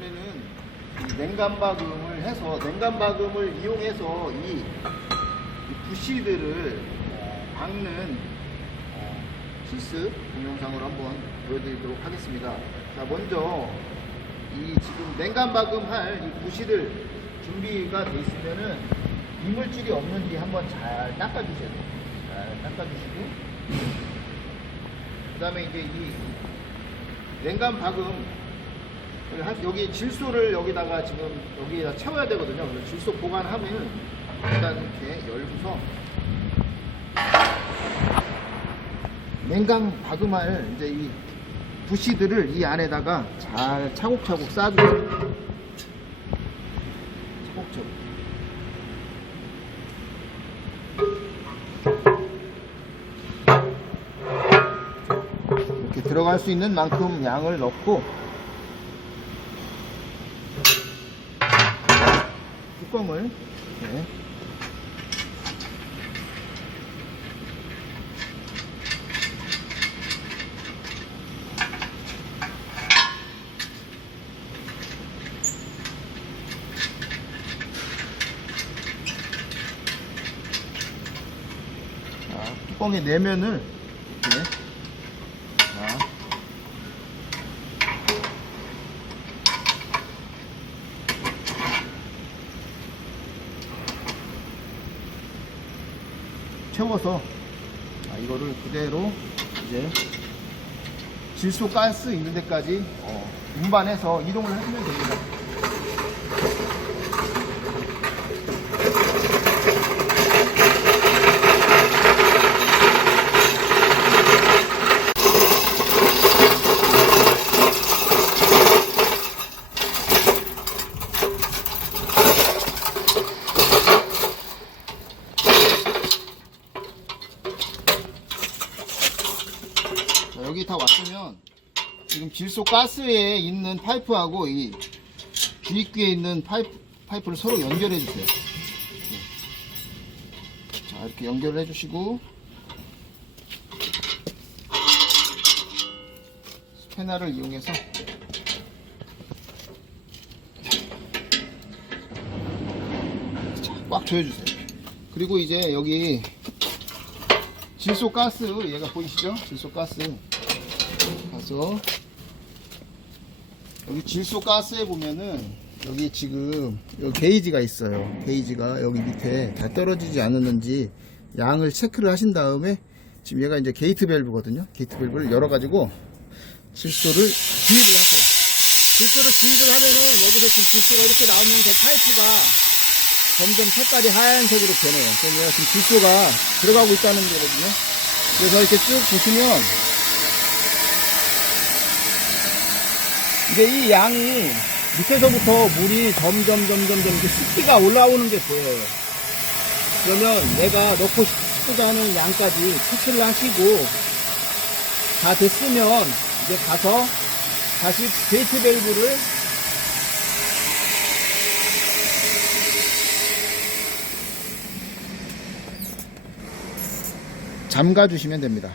이번에는 이 냉감박음을 해서 냉감박음을 이용해서 이, 이 부시들을 어, 박는 어, 실습 동영상을 한번 보여드리도록 하겠습니다. 자 먼저 이 지금 냉감박음 할 이 부시들 준비가 돼 있으면은 이물질이 없는지 한번 잘 닦아주셔야 돼요. 잘 닦아주시고 그 다음에 이제 이 냉감박음 한- 여기 질소를 여기다가 지금 여기다 채워야 되거든요. 그래서 질소 보관하면 일단 이렇게 열고서 냉각 박음할 이제 이 부시들을 이 안에다가 잘 차곡차곡 쌓아주세요. 차곡차곡. 이렇게 들어갈 수 있는 만큼 양을 넣고 뚜껑을. 자, 뚜껑의 내면을 이 채워서 아, 이거를 그대로 이제 질소 가스 있는 데까지 어, 운반해서 이동을 하시면 됩니다. 다 왔으면 지금 질소 가스에 있는 파이프하고 이 주입기에 있는 파이프, 파이프를 서로 연결해 주세요. 네. 자, 이렇게 연결을 해 주시고 스패너를 이용해서 자, 꽉 조여주세요. 그리고 이제 여기 질소 가스 얘가 보이시죠? 질소 가스 가서 여기 질소 가스에 보면은 여기 지금 여기 게이지가 있어요. 게이지가 여기 밑에 다 떨어지지 않았는지 양을 체크를 하신 다음에 지금 얘가 이제 게이트 밸브거든요. 게이트 밸브를 열어가지고 질소를 주입을 하세요. 질소를 주입을 하면은 여기서 지금 질소가 이렇게 나오면서 파이프가 점점 색깔이 하얀색으로 변해요. 그러면 지금 질소가 들어가고 있다는 거거든요. 그래서 이렇게 쭉 보시면 이제 이 양이 밑에서부터 물이 점점 점점 점 이렇게 습기가 올라오는 게 보여요. 그러면 내가 넣고 싶고자 하는 양까지 체크를 하시고 다 됐으면 이제 가서 다시 게이트 밸브를 잠가 주시면 됩니다.